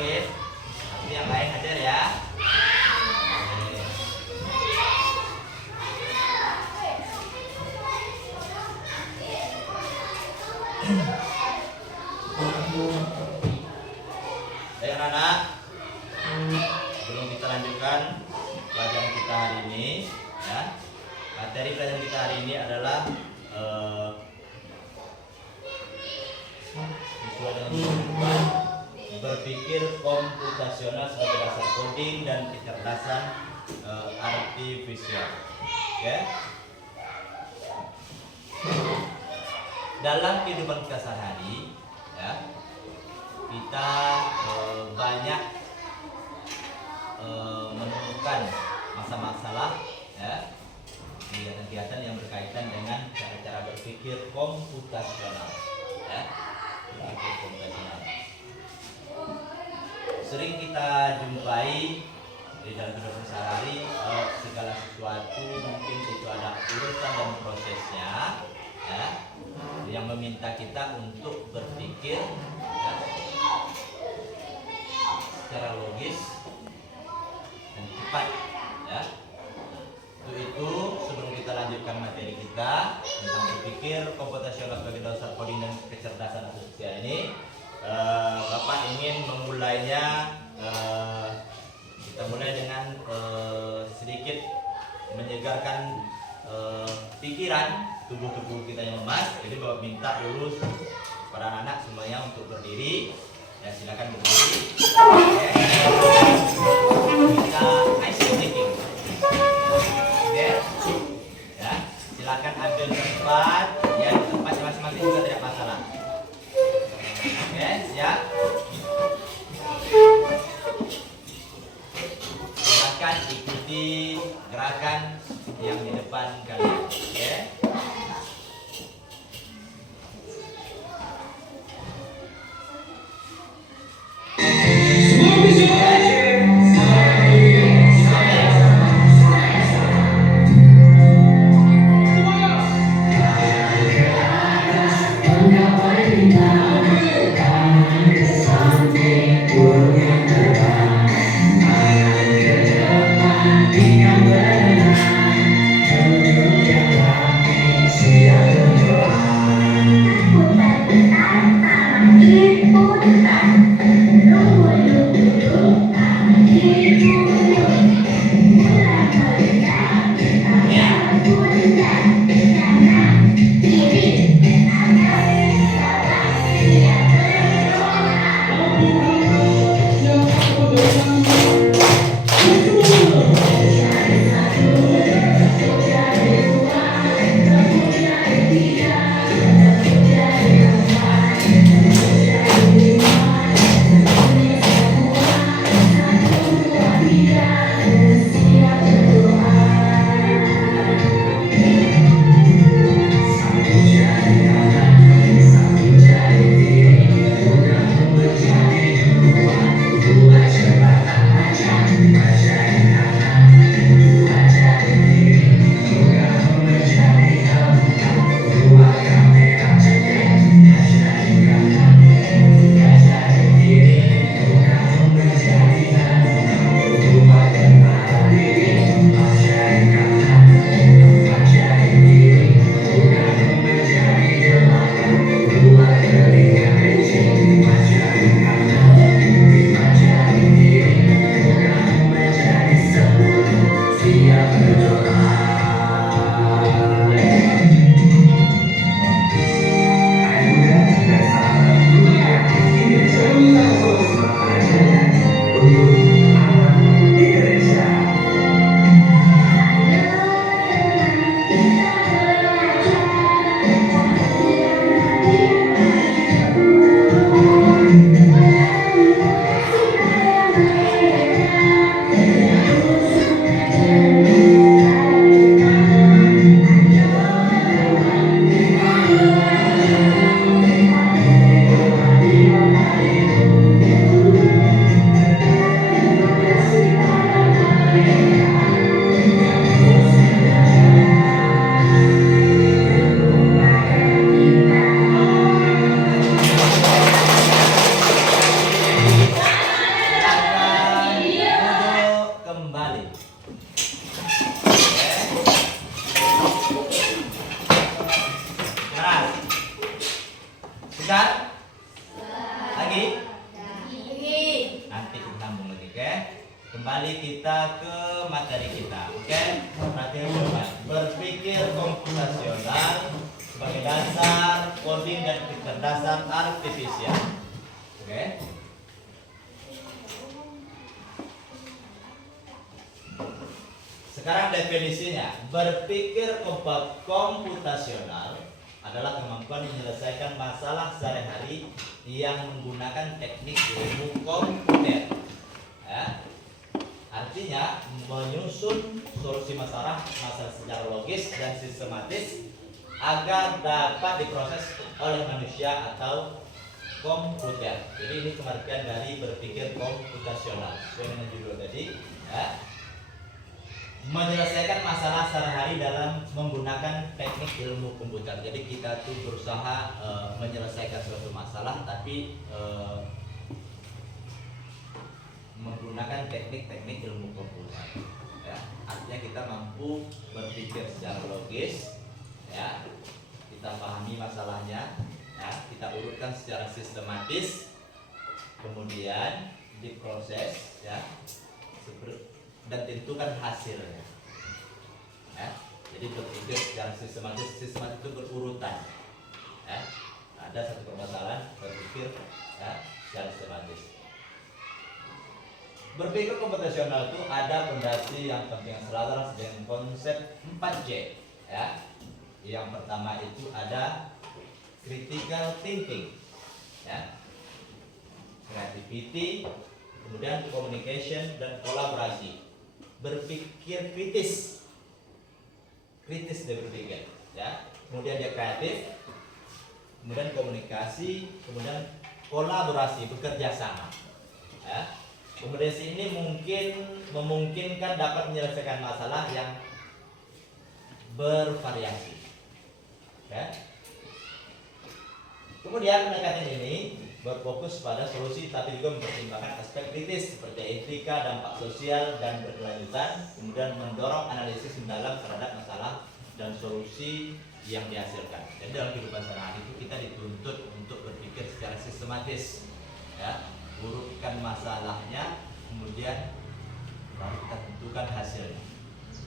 Oke. Tapi yang lain hajar ya. Ayo anak-anak, sebelum kita lanjutkan pelajaran kita hari ini, ya, materi pelajaran kita hari ini adalah sesuai dengan kebutuhan berpikir komputasional sebagai dasar coding dan kecerdasan artifisial. Ya. Dalam kehidupan kita sehari, ya, kita banyak menemukan masalah-masalah, ya, kegiatan-kegiatan yang berkaitan dengan cara-cara berpikir komputasional, ya, berpikir komputasional. Sering kita jumpai di dalam kehidupan sehari, segala sesuatu mungkin itu ada urutan dan prosesnya, ya, yang meminta kita untuk berpikir, ya, secara logis dan cepat, ya. Untuk itu sebelum kita lanjutkan materi kita tentang berpikir komputasional sebagai dasar coding dan kecerdasan artifisial ini, Bapak ingin memulainya. Kita mulai dengan sedikit menyegarkan pikiran tubuh kita yang lemas. Jadi Bapak minta dulu para anak-anak semuanya untuk berdiri. Ya, silakan berdiri. Oke. Kita ice breaking. Oke. Ya, silakan ambil tempat. Ya, tempat masing-masing juga tidak masalah. Oke, siap. Silakan ikuti gerakan yang di depan kalian. Oke. lagi? Nanti kita sambung lagi, oke? Kembali kita ke materi kita, oke? Perhatian coba. Berpikir komputasional sebagai dasar coding dan kecerdasan artifisial. Oke? Sekarang definisinya, berpikir komputasional adalah kemampuan menyelesaikan masalah sehari-hari yang menggunakan teknik ilmu komputer. Ya. Artinya menyusun solusi masalah secara logis dan sistematis agar dapat diproses oleh manusia atau komputer. Jadi ini pengertian dari berpikir komputasional. Sesuai dengan judul tadi, ya. Menyelesaikan masalah sehari-hari dalam menggunakan teknik ilmu komputer. Jadi kita tuh berusaha menyelesaikan suatu masalah, tapi menggunakan teknik-teknik ilmu komputer. Ya, artinya kita mampu berpikir secara logis, ya, kita pahami masalahnya, ya, kita urutkan secara sistematis, kemudian diproses, ya, dan tentukan hasilnya. Ya, jadi berpikir secara sistematis itu berurutan. Ya, ada satu permasalahan berpikir, ya, secara sistematis. Berpikir komputasional itu ada fondasi yang penting selaras dengan konsep 4C. Ya, yang pertama itu ada critical thinking, ya, creativity, kemudian communication dan kolaborasi. Berpikir kritis dia berpikir, ya, kemudian dia kreatif, kemudian komunikasi, kemudian kolaborasi, bekerja sama, ya. Kompetensi ini memungkinkan dapat menyelesaikan masalah yang bervariasi, ya. Kemudian pendekatan ini berfokus pada solusi tapi juga mempertimbangkan aspek kritis seperti etika, dampak sosial, dan berkelanjutan, kemudian mendorong analisis mendalam terhadap masalah dan solusi yang dihasilkan. Jadi dalam kehidupan sehari-hari itu kita dituntut untuk berpikir secara sistematis, ya, urutkan masalahnya, kemudian baru kita tentukan hasilnya.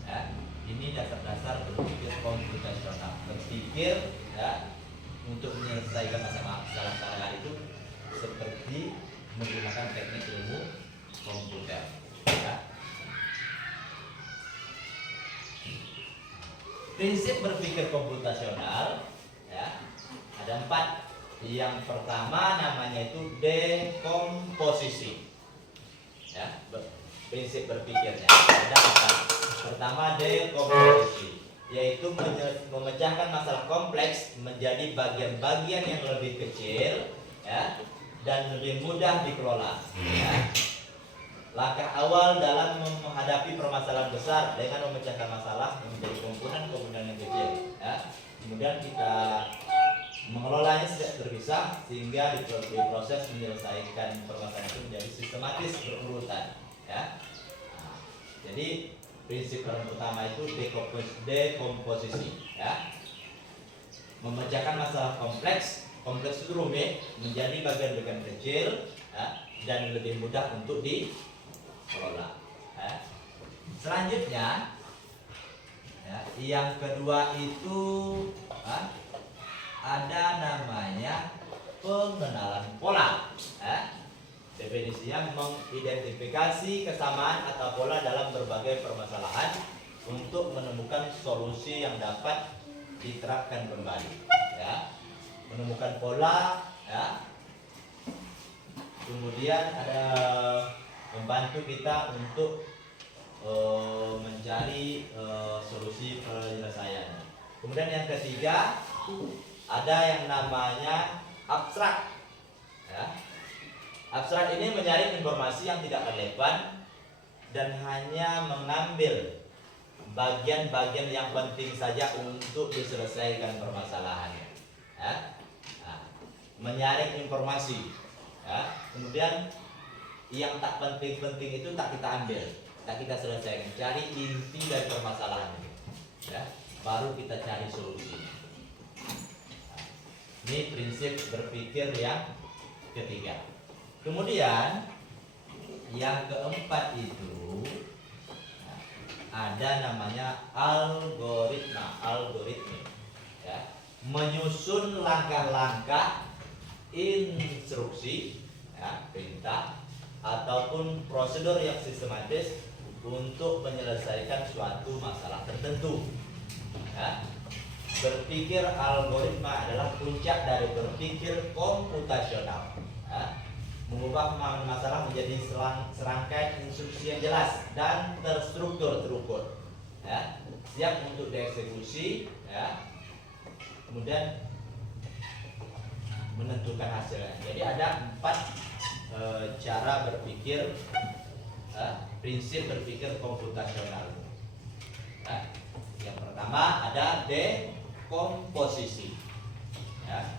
Ya, ini dasar-dasar berpikir komputasional. Berpikir, ya, untuk menyelesaikan masalah sehari-hari itu seperti menggunakan teknik ilmu komputer, ya. Prinsip berpikir komputasional, ya, ada 4. Yang pertama namanya itu dekomposisi, ya, prinsip berpikirnya ada 4. Pertama, dekomposisi, yaitu memecahkan masalah kompleks menjadi bagian-bagian yang lebih kecil, ya, dan lebih mudah dikelola, ya. Langkah awal dalam menghadapi permasalahan besar dengan memecahkan masalah menjadi komponen-komponen yang kecil, ya. Kemudian kita mengelolanya sejak terpisah sehingga diproses menyelesaikan permasalahan itu menjadi sistematis berurutan, ya. Nah, jadi prinsip yang pertama itu dekomposisi, ya, memecahkan masalah kompleks itu rumit menjadi bagian-bagian kecil, ya, dan lebih mudah untuk dikelola, ya. Selanjutnya, ya, yang kedua itu, ada namanya pengenalan pola, ya. Definisinya mengidentifikasi kesamaan atau pola dalam berbagai permasalahan untuk menemukan solusi yang dapat diterapkan kembali, ya. Menemukan pola, ya. Kemudian ada membantu kita untuk mencari solusi penyelesaian. Kemudian yang ketiga ada yang namanya abstrak, ya. Abstrak ini menyaring informasi yang tidak relevan dan hanya mengambil bagian-bagian yang penting saja untuk diselesaikan permasalahannya, ya. Nah, menyaring informasi, ya. Kemudian yang tak penting-penting itu tak kita ambil, tak kita selesaikan, cari inti dari permasalahan itu, ya, baru kita cari solusi. Nah, ini prinsip berpikir yang ketiga. Kemudian yang keempat itu ada namanya algoritme, ya, menyusun langkah-langkah instruksi, ya, perintah ataupun prosedur yang sistematis untuk menyelesaikan suatu masalah tertentu. Ya. Berpikir algoritma adalah puncak dari berpikir komputasional. Ya. Mengubah pemahaman masalah menjadi serangkaian instruksi yang jelas dan terukur, ya, siap untuk dieksekusi, ya, kemudian menentukan hasilnya. Jadi ada 4 cara berpikir, prinsip berpikir komputasional. Ya. Yang pertama ada dekomposisi, ya,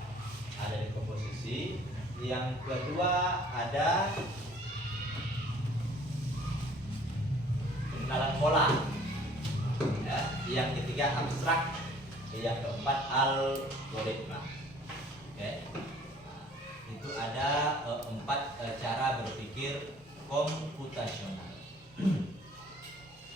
ada dekomposisi. Yang kedua ada pengenalan pola, ya. Yang ketiga abstrak. Yang keempat algoritma. Oke. Itu ada 4 cara berpikir komputasional.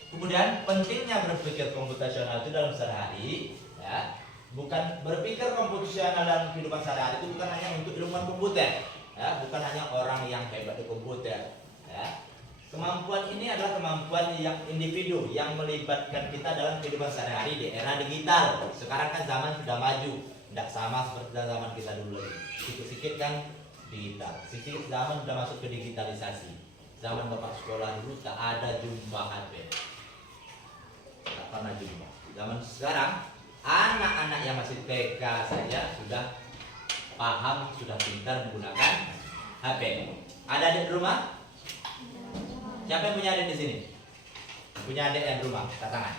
Kemudian pentingnya berpikir komputasional itu dalam sehari-hari, ya. Bukan berpikir komputasional dalam kehidupan sehari-hari itu bukan hanya untuk ilmuwan komputer, ya, bukan hanya orang yang hebat di komputer, ya. Kemampuan ini adalah kemampuan yang individu yang melibatkan kita dalam kehidupan sehari-hari di era digital. Sekarang kan zaman sudah maju, tidak sama seperti zaman kita dulu lagi. Sikit-sikit kan digital, sikit zaman sudah masuk ke digitalisasi. Zaman bapak sekolah dulu tak ada jumpa HP, tak pernah jumpa. Zaman sekarang anak-anak yang masih TK saja sudah paham, sudah pintar menggunakan HP. Ada adik di rumah? Siapa yang punya adik di sini? Punya adik yang di rumah? Tak tangan.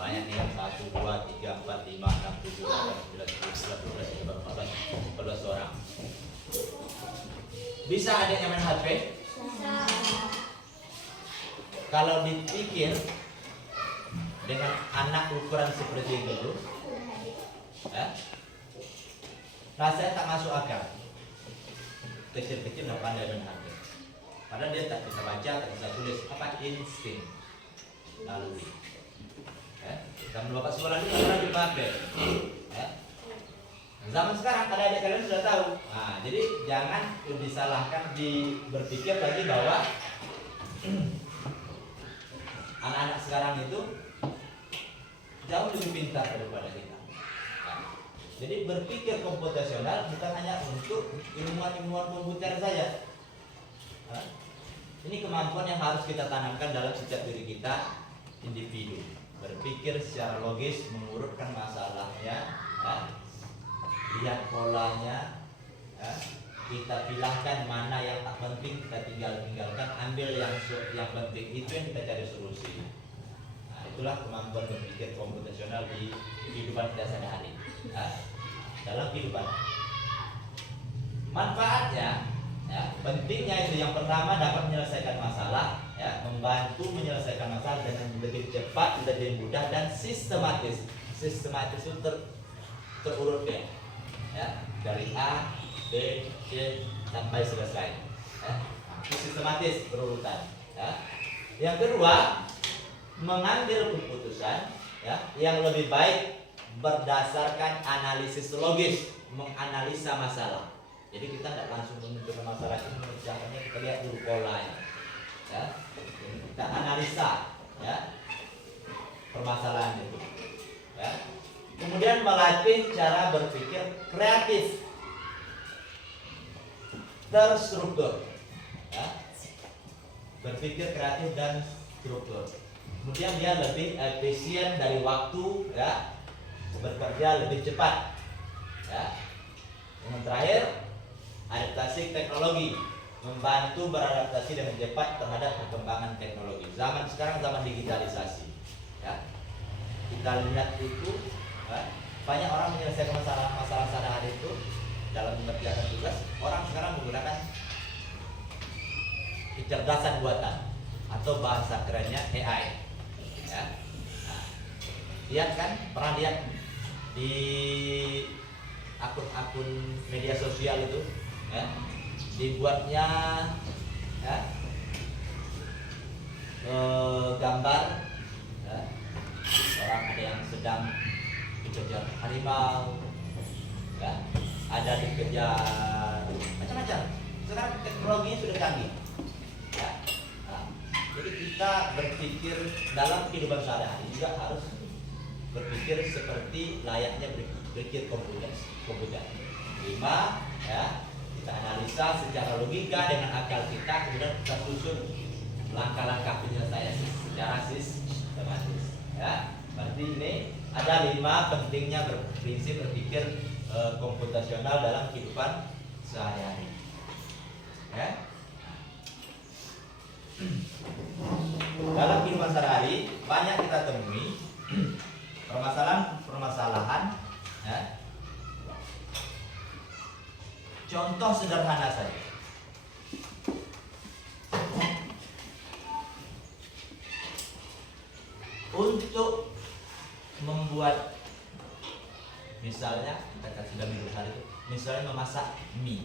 Banyak nih, 1, 2, 3, 4, 5, 6, 7, 8, 9, 10, 11, 12, 13, 14 orang. Bisa adiknya main HP? Bisa. Kalau dipikir dengan anak ukuran seperti itu, ya, rasanya tak masuk akal. Kecil-kecil nggak pandai main HP. Padahal dia tak bisa baca, tak bisa tulis. Apa insting lalu, ya. Zaman bapak sekolah itu nggak pernah dipakai, ya. Zaman sekarang ada adik kalian sudah tahu. Jadi jangan disalahkan, berpikir lagi bahwa anak-anak sekarang itu jauh lebih pintar daripada kita. Jadi berpikir komputasional bukan hanya untuk ilmuwan-ilmuwan komputer saja. Ini kemampuan yang harus kita tanamkan dalam setiap diri kita, individu. Berpikir secara logis, mengurutkan masalahnya, ya. Lihat polanya, ya. Kita pilahkan mana yang tak penting, kita tinggalkan, ambil yang penting. Itu yang kita cari solusi. Itulah kemampuan berpikir komputasional di kehidupan kita sehari-hari, ya. Dalam kehidupan. Manfaatnya, ya, pentingnya itu yang pertama dapat menyelesaikan masalah, ya, membantu menyelesaikan masalah dengan lebih cepat, lebih mudah dan sistematis. Sistematis itu terurut, ya, dari A, B, C sampai selesai, ya. Itu sistematis berurutan, ya. Yang kedua, mengambil keputusan, ya, yang lebih baik berdasarkan analisis logis, menganalisa masalah. Jadi kita tidak langsung menentukan masalah itu, mengerjakannya, kita lihat dulu polanya, ya. Kita analisa, ya, permasalahan itu, ya. Kemudian melatih cara berpikir kreatif, terstruktur, ya. Berpikir kreatif dan struktur. Kemudian dia lebih efisien dari waktu, ya, bekerja lebih cepat, ya. Yang terakhir, adaptasi teknologi, membantu beradaptasi dengan cepat terhadap perkembangan teknologi. Zaman sekarang zaman digitalisasi, ya. Kita lihat itu, ya, banyak orang menyelesaikan masalah sehari-hari itu dalam mengerjakan tugas. Orang sekarang menggunakan kecerdasan buatan atau bahasa kerennya AI, ya. Nah, lihat kan, pernah lihat di akun-akun media sosial itu, ya, dibuatnya ya, gambar ya. Orang ada yang sedang dikejar harimau ya, ada dikejar macam-macam. Sekarang teknologinya sudah canggih ya. Nah, jadi kita berpikir dalam kehidupan sehari-hari juga harus berpikir seperti layaknya berpikir komputer. 5 ya, kita analisa secara logika dengan akal kita, kemudian kita susun langkah-langkah penyelesaian secara sistematis ya. Berarti ini ada 5 pentingnya berprinsip berpikir komputasional dalam kehidupan sehari-hari ya. Dalam kehidupan sehari-hari banyak kita temui permasalahan ya. Contoh sederhana saja. Untuk membuat, misalnya kita kasih dalam hidup hari itu, misalnya memasak mie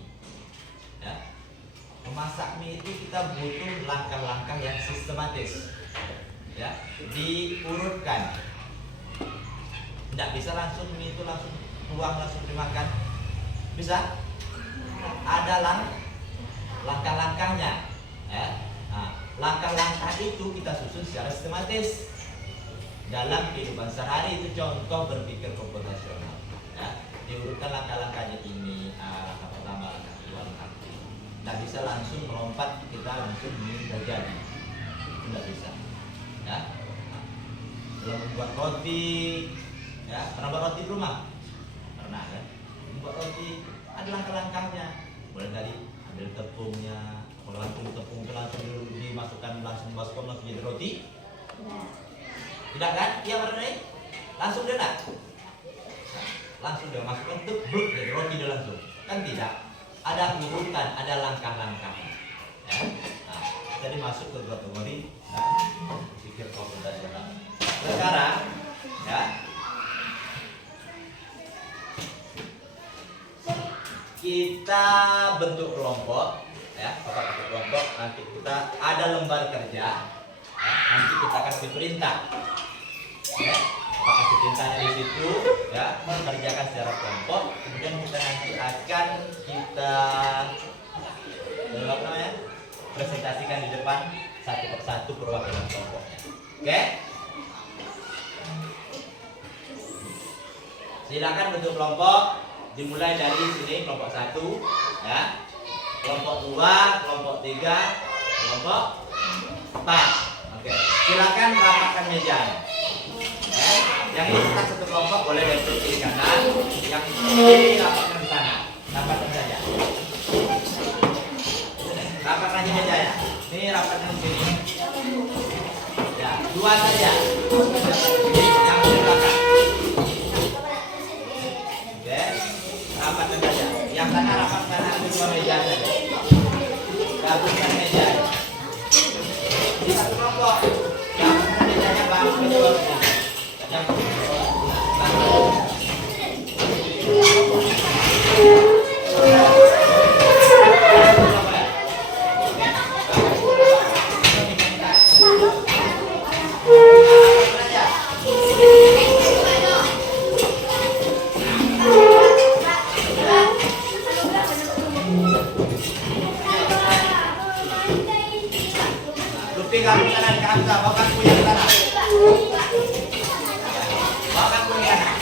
ya. Memasak mie itu kita butuh langkah-langkah yang sistematis ya, diurutkan. Tidak bisa langsung mie itu langsung tuang langsung dimakan. Bisa? Ada langkah-langkahnya ya. Nah, langkah-langkah itu kita susun secara sistematis dalam kehidupan sehari. Itu contoh berpikir komputasional ya. Diurutkan langkah-langkahnya, ini langkah pertama, langkah kedua, langkah ketiga. Tidak bisa langsung melompat kita langsung terjadi, tidak bisa ya. Dalam membuat roti ya, pernah buat roti di rumah? Pernah kan? Membuat roti ada langkah-langkahnya. Mulai dari ambil tepungnya, kalau langsung tepung itu langsung dimasukkan langsung baskom langsung jadi roti? Tidak kan? Iya benar. Langsung dia nak? Langsung dia masukkan tuh bruk jadi roti dia langsung. Kan tidak. Ada urutan, ada langkah-langkah. Ya. Nah, jadi masuk ke kategori pikir komputasional. Sekarang ya, kita bentuk kelompok ya, kelompok. Nanti kita ada lembar kerja ya, nanti kita kasih perintah ya, kita kasih perintahnya di situ ya, mengerjakan secara kelompok. Kemudian kita nanti akan kita apa namanya, presentasikan di depan satu persatu perwakilan kelompoknya. Oke, silakan bentuk kelompok. Dimulai dari sini, kelompok 1 ya, kelompok 2, kelompok 3, kelompok 4. Oke, silakan rapatkan meja ya. Yang ini kita satu kelompok boleh dari kiri kanan, yang ini rapatkan di sana, rapatkan saja. Rapatkan di meja ya. Ini rapatkan di sini. Ya, 2 saja. Yang di belakang. Rapatkan saja. Yang sana rapatkan di 2 meja saja. Gabungkan meja. Di satu kelompok. Gabungkan mejanya bangun ke kelompoknya. Lupi kamu kanan ke Hamza, bawa kamu yang sana. Bawa kamu yang kanan.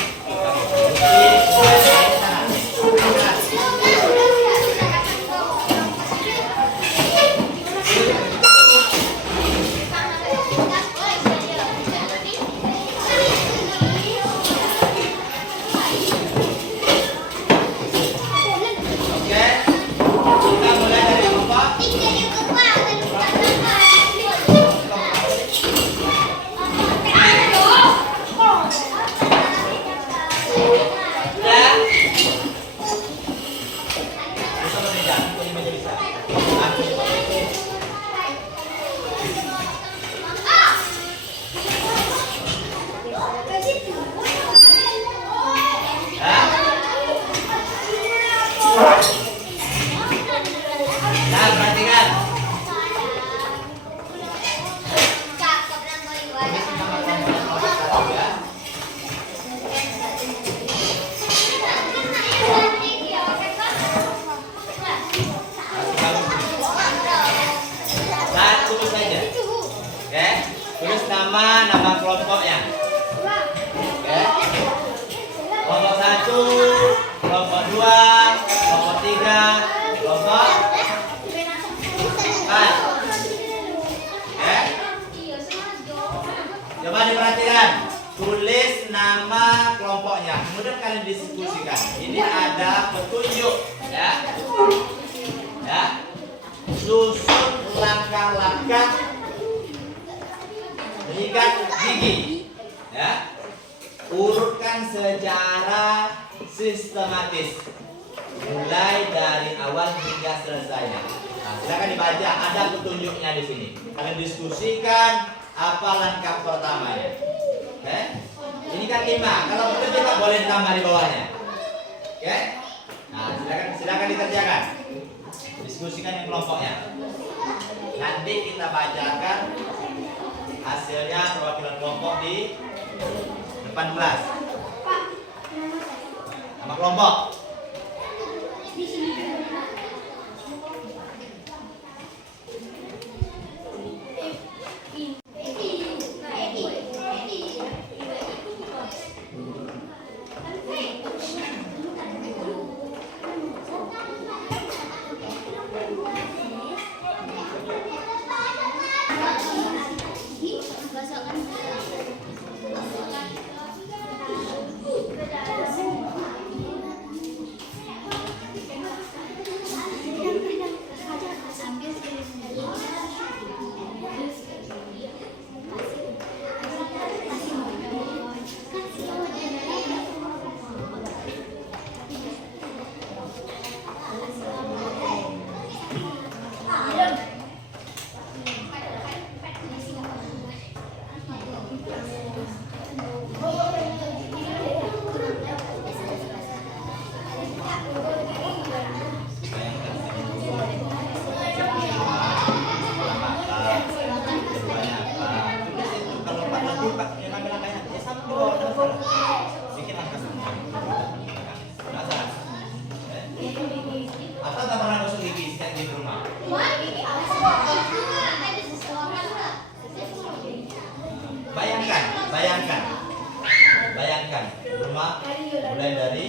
sama nama kelompoknya. Oke. Kelompok 1, kelompok 2, kelompok 3, kelompok 4. Oke. Coba diperhatikan. Tulis nama kelompoknya. Kemudian kalian diskusikan. Ini ada petunjuk, ya. Ya. Susun langkah-langkah mengikat gigi, ya. Urutkan secara sistematis mulai dari awal hingga selesainya. Nah, silakan dibaca, ada petunjuknya di sini. Kalian diskusikan apa langkah pertamanya. Oke? Ini kan 5. Kalau petunjuk tak boleh ditambah di bawahnya. Oke? Nah, silakan dikerjakan. Diskusikan yang kelompoknya. Nanti kita bacakan hasilnya perwakilan kelompok di depan kelas. Nama kelompok. Bayangkan rumah mulai dari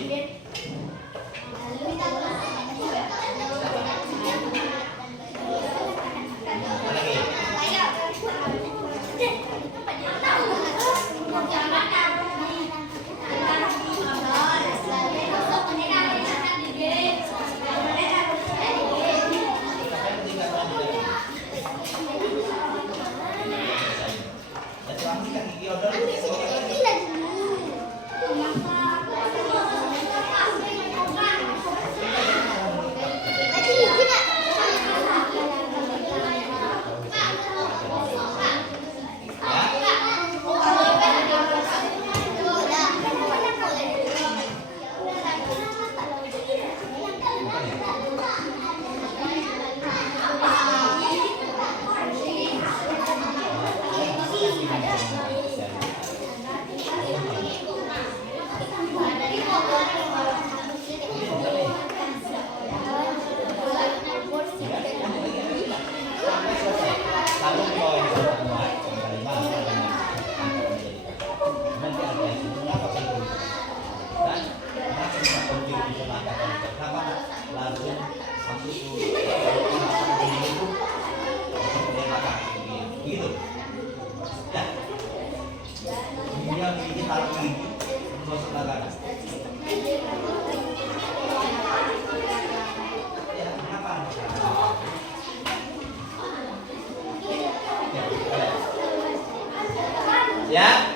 ya.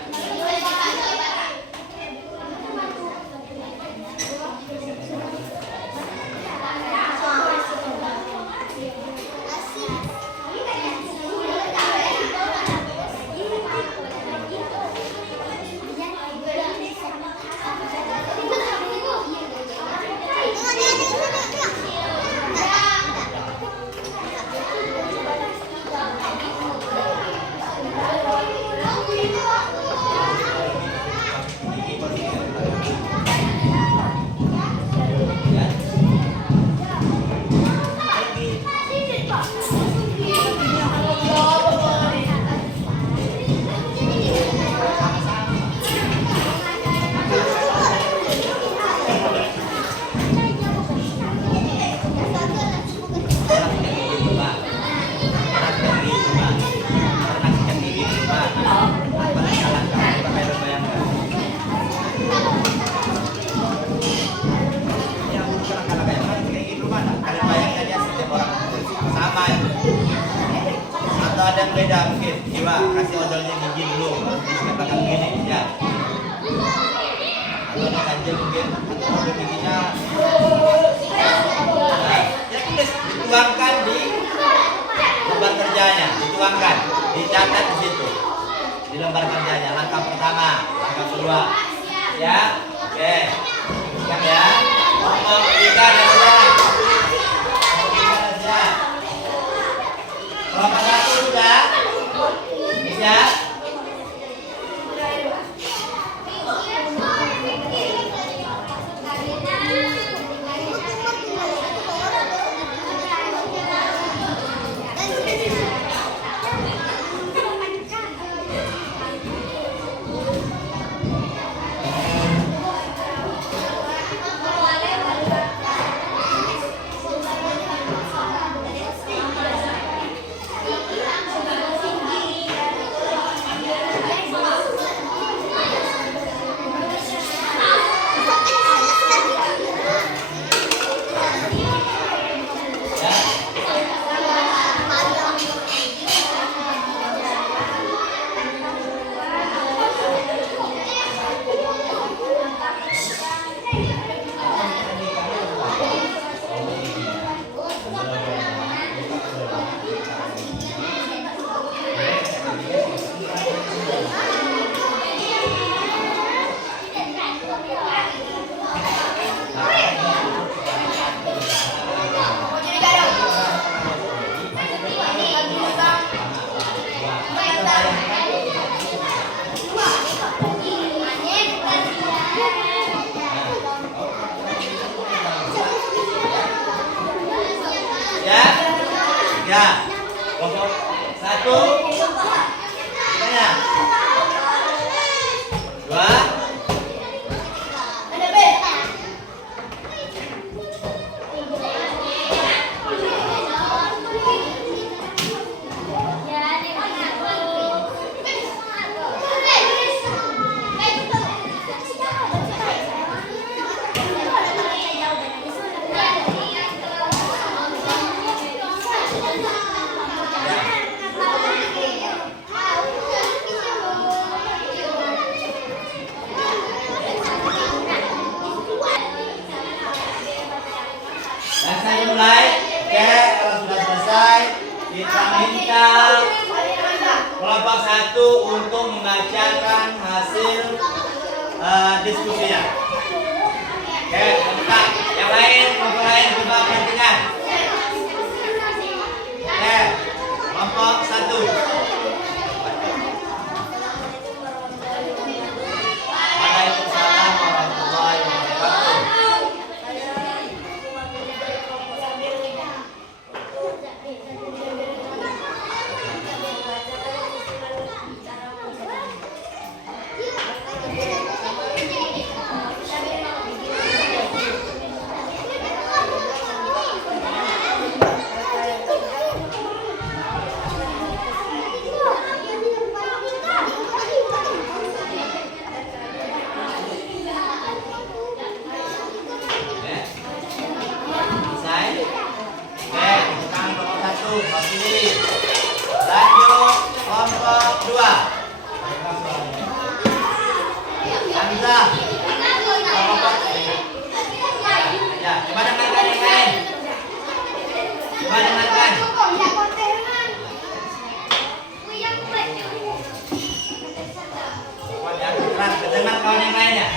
ada yang beda mungkin. Coba kasih odolnya gigi dulu. Katakan gini, ya. Atau ada ganjil mungkin. Atau odol giginya. Nah, ya tulis dituangkan di lembar kerjanya, dituangkan, dicatat di situ. Di lembar kerjanya. Langkah pertama, langkah kedua. Ya, oke. Kan ya. Ngomong tiga aja. Kelompok satu sudah bisa. Ya, kelompok satu, ya, dua, mulai. Oke, kalau sudah selesai, kita minta kelompok satu untuk membacakan hasil diskusinya. Oke, minta yang lain, kelompok lain coba perhatikan. Oke, kelompok satu. Waalaikumsalam warahmatullahi wabarakatuh. Lanjut kelompok dua. Hamzah. Ya, coba dengarkan yang lain. Coba dengarkan. Dengar kawan yang lainnya.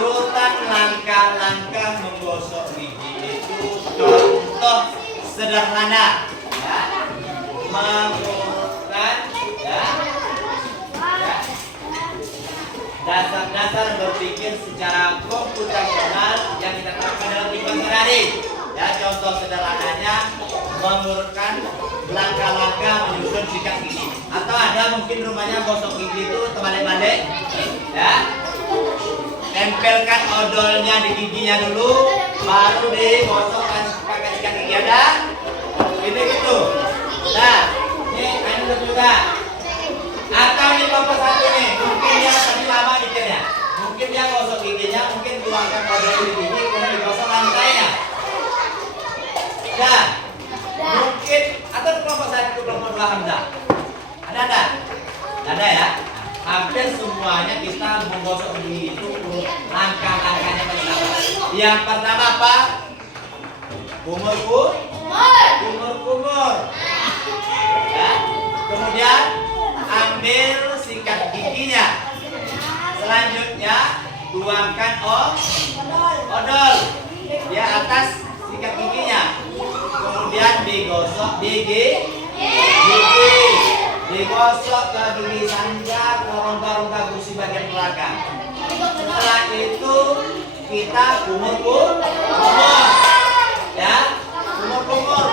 urutan langkah-langkah menggosok gigi itu contoh sederhana, ya. Mengurutkan, ya. Dasar-dasar berpikir secara komputasional yang kita terapkan dalam kehidupan sehari-hari. Ya, contoh sederhananya mengurutkan langkah-langkah menyusun sikat gigi. Atau ada mungkin rumahnya gosok gigi itu terbalik-balik, ya. Tempelkan odolnya di giginya dulu, baru digosok pakai sikat gigi. Ada? Ini gitu. Nah, ini anu juga. Atau ini kelompok satu nih, mungkin dia tadi lama mikirnya, mungkin dia gosok giginya, mungkin tuangkan odol di gigi, kemudian digosok lantainya. Nah, mungkin atau kelompok satu, kelompok dua Hamzah. Ada? Ada ya. Hampir semuanya kita menggosok gigi itu langkah-langkahnya pertama. Yang pertama apa? Kumur. Ya. Kemudian ambil sikat giginya. Selanjutnya tuangkan odol di atas sikat giginya. Kemudian digosok gigi. Digosok ke gigi sanja, ke rongga-rongga gusi bagian belakang. Setelah itu kita kumur, ya, kumur,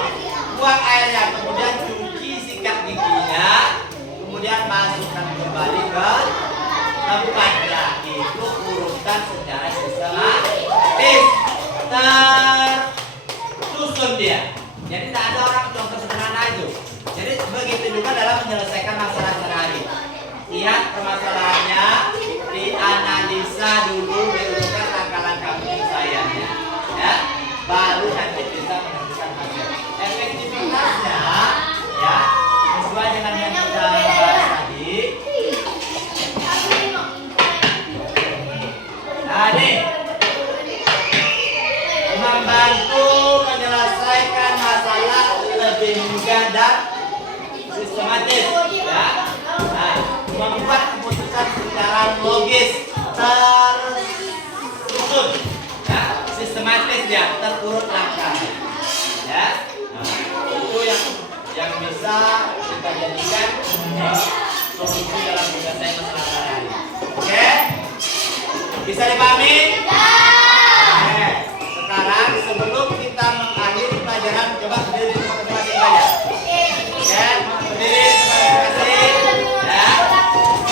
buang airnya, kemudian cuci sikat giginya, kemudian masukkan kembali ke tempatnya. Itu urutan secara sistematis tersusun dia. Jadi tidak ada orang contoh sederhana itu. Jadi begitu juga dalam menyelesaikan masalah sehari-hari. Lihat permasalahannya, dianalisa dulu, diurutkan langkah-langkah penyelesaiannya, ya, baru nanti bisa menentukan hasil. Efektivitasnya, ya, sesuai dengan yang kita bahas tadi. Nah, ini membantu menyelesaikan masalah lebih mudah dan sistematis, ya. Nah, membuat keputusan secara logis tersusun, ya, sistematis, ya, terurut langkah, ya. Nah, itu yang bisa kita jadikan solusi dalam menyelesaikan masalah sehari-hari. Oke, bisa dipahami? Oke, sekarang sebelum kita mengakhiri pelajaran, coba berdiri di tempat masing-masing saja. Oke, berdiri masing-masing, ya.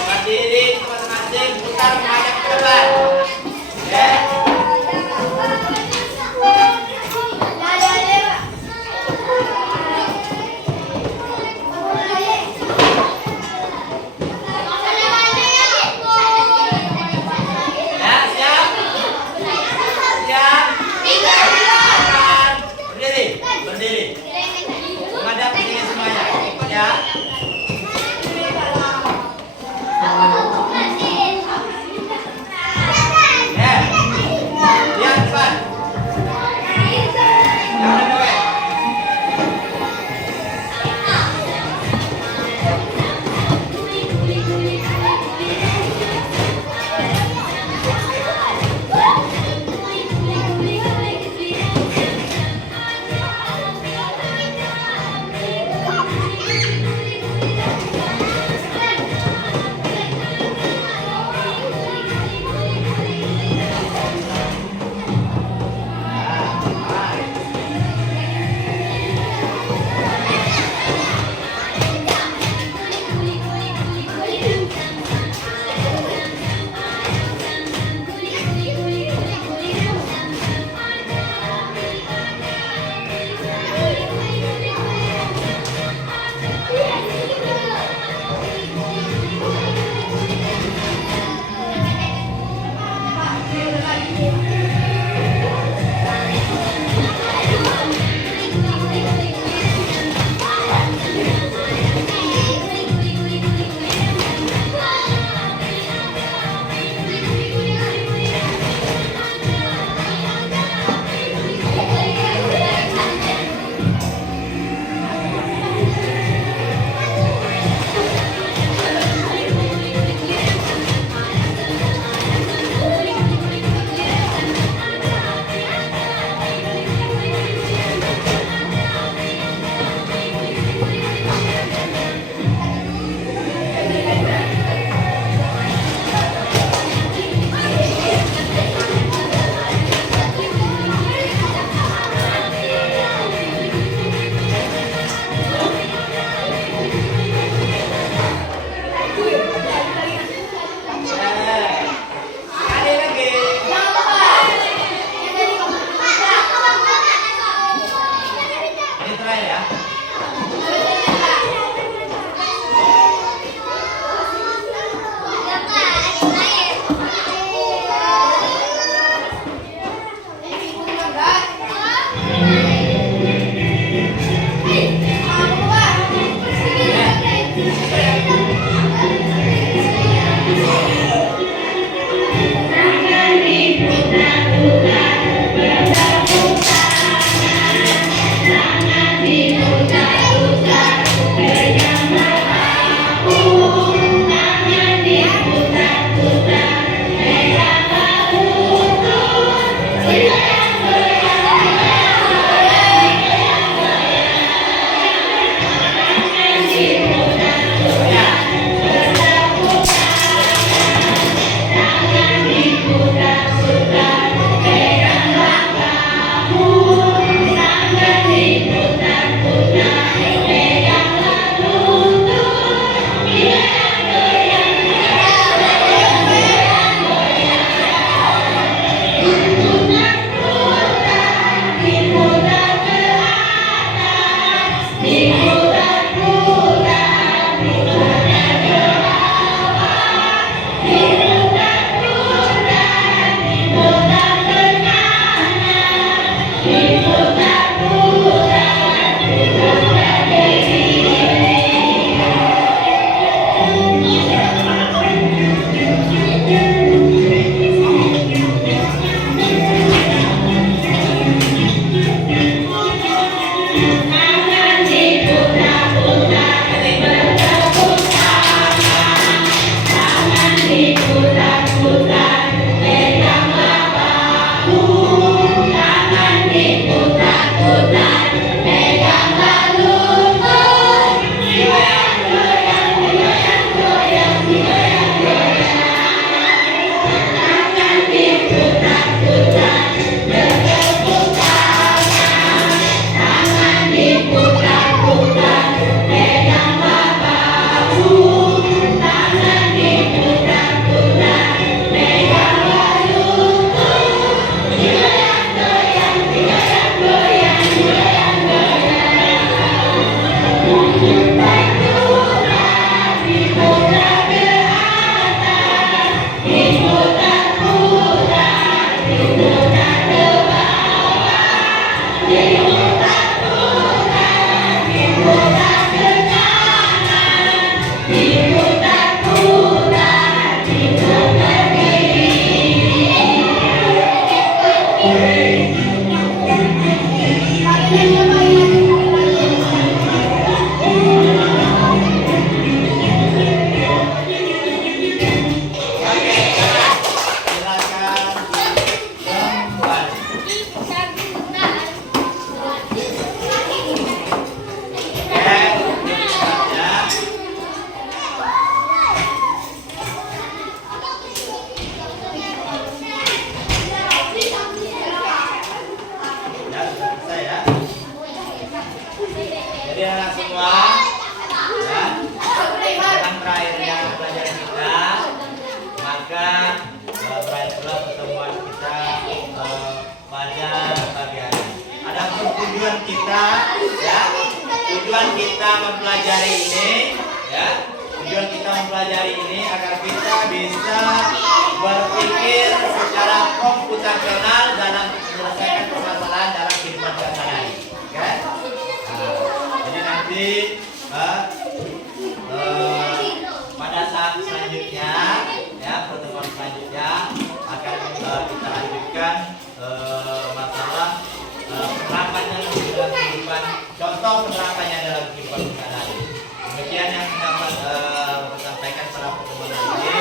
Berdiri masing-masing, putar menghadap ke depan. Oke. Ya, siap? Siap? Berdiri. Menghadap ke sini semuanya. Ikut ya. berakhir pula pertemuan kita pada pagi hari. Adapun tujuan kita, ya, tujuan kita mempelajari ini, ya, tujuan kita mempelajari ini agar kita bisa berpikir secara komputasional dalam menyelesaikan permasalahan dalam kehidupan sehari-hari. Oke? Jadi nanti pada saat selanjutnya, ya, pertemuan selanjutnya akan kita lanjutkan masalah penerapannya dalam kehidupan, contoh penerapannya dalam kehidupan sehari-hari. Demikian yang dapat Bapak sampaikan pada pertemuan ini.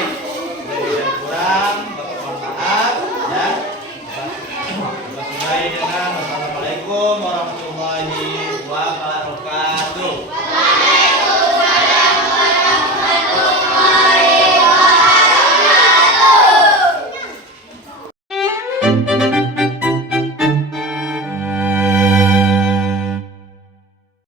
Lebih dan kurang, Bapak mohon maaf, ya. Bapak sudahi dengan wassalamualaikum warahmatullahi wabarakatuh.